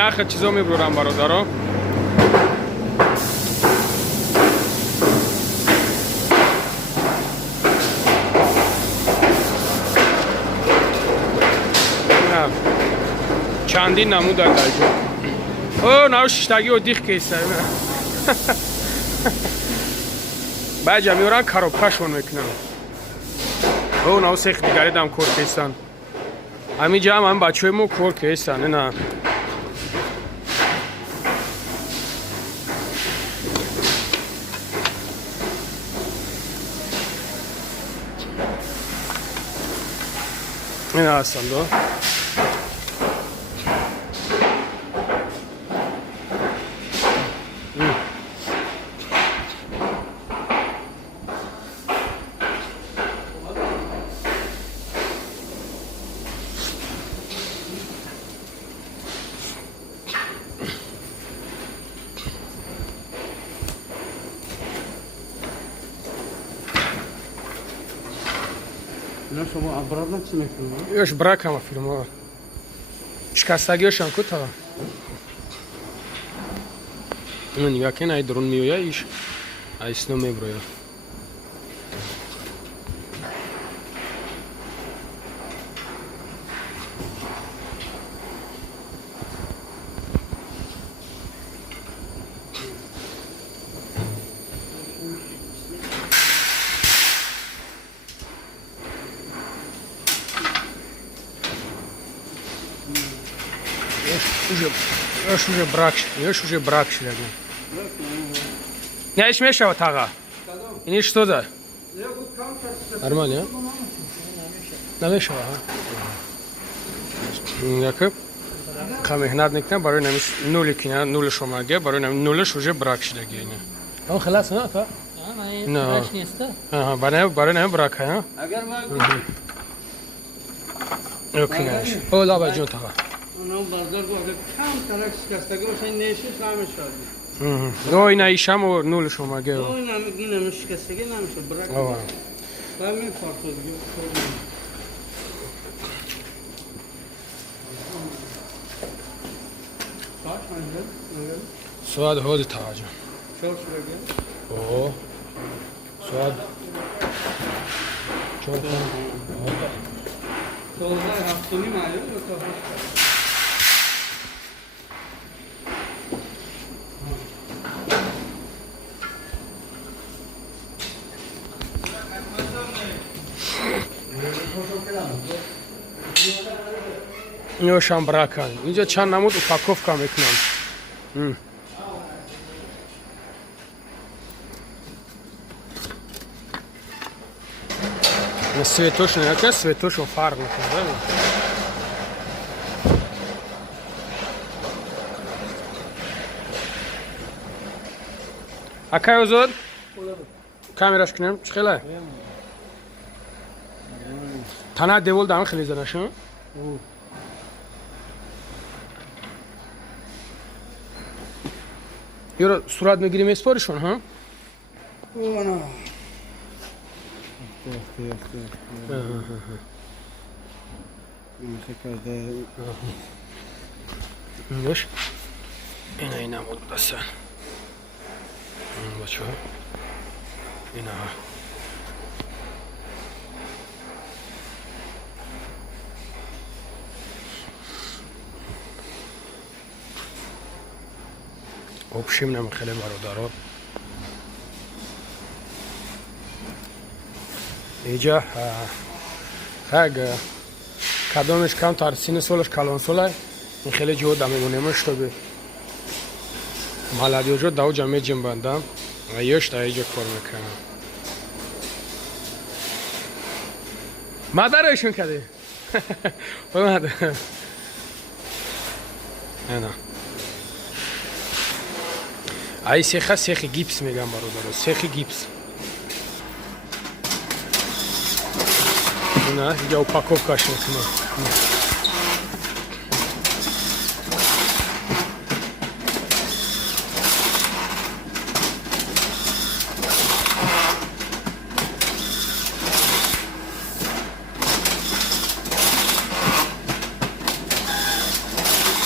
آخر چیزا میبرم برادرها. چندین نمود در درجا. او ناو ششتگی و دیخ کیسته. بعد میورن کاروبکشون میکنن. او ناو سیخ دیگری دم کور کیستن. همین جا هم بچه مو کور کیستن نه. این هستن دو. نه شما ابرار نمی‌کنید. یوش برک هم فیلم‌ها. شکستگیش هم کوتاه. اون نگاه کن ای درون میویا ایش. ایسنو میبرویا. Już уже брак шляга. Я еще мешал тага. И что за? Нормально, а? Намешал, ага. Якоб? Камехнат никна, барой намеш нулик, нули шомаге, барой нам нулиш уже брак шляга. Он خلاص نه تا؟ نه. آها، برای نه برک ها. اگر ما اوکی نش. اولا بجون تاغا. اونم بازار گفته کم ترک شکستگی باشه نشیش نمیشه. دو اینا ایشم و نول شما گه. دو اینا میگی نمیشکستگی نمیشه برک. آها. همین فرق دیگه. سواد هود تاج. شور شده. اوه. سواد. چون تو هفتونی معلوم تو نوشم براکن اینجا چند نمود اپاکوفکا میکنم سویتوش نه سویتوشو فرق میکنه اکای اوزود کامیراش کنم چخیله تنها دیول دامن خیلی زنشون یورو صورت میگیریم اسپارشون ها اونا نوش اینا نمود بسن بچه ها اینا ها obszimne خیلی برادرها اینجا خیلی کدامش کم ترسین سولش کلان سوله این خیلی جود میمونیمش تو به مالادیو جو داو جمعه جم بندم و یوش تا اینجا کار میکنم مادرشون کده اومد اینا ای سیخه سیخ گیپس میگم برادر سیخ گیپس نه اینجا اپاکوفکاش میکنم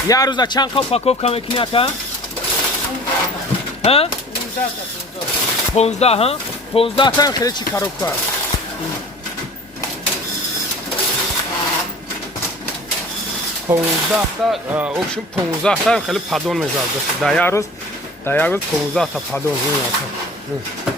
یه روز چند قاب پاکوفکا میکنی اتا؟ ها؟ 15 ها؟ 15 تا خیلی چی کاروبکا؟ 15 تا اوبشن 15 تا خیلی پادون میذاره. در یه روز 15 تا پادون میاد.